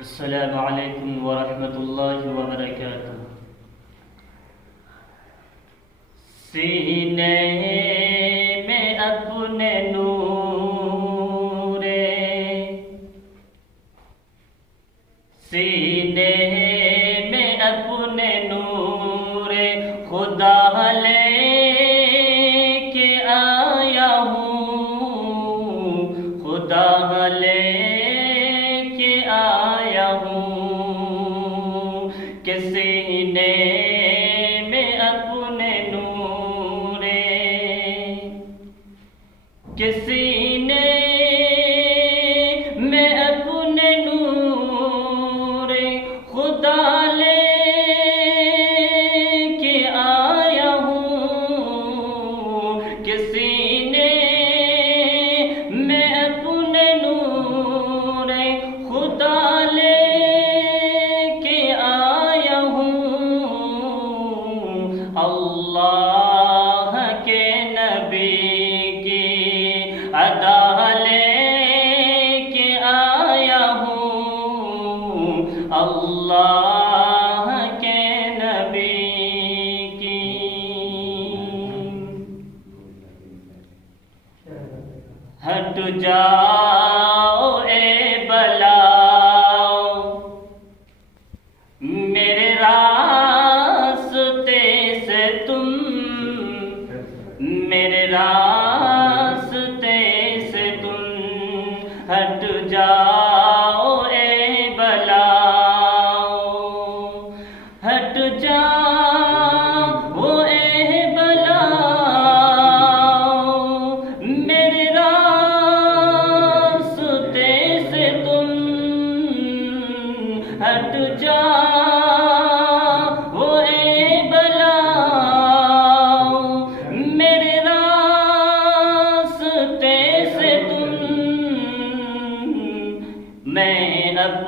السلام علیکم ورحمۃ اللہ وبرکاتہ۔ سینے میں اپنے نور، سینے میں اپنے نور خدا لے کے آیا ہوں، خدا لے کے آیا ہوں کہ سینے میں اپنے نور، کہ سینے میں اپنے نور خدا لے کے آیا ہوں، کہ سینے میں اپنے نور خدا لے کے آیا ہوں، اللہ کے نبی کی ادا لے کے آیا ہوں، اللہ کے نبی کی۔ ہٹ جاؤ اے بلاؤ میرے راستے سے تم، میرے راستے سے تم ہٹ جاؤ اے بلاؤ، ہٹ جاؤ اے بلاؤ میرے راستے سے تم، ہٹ جاؤ اے بلاؤ میرے راستے سے تم، میں اب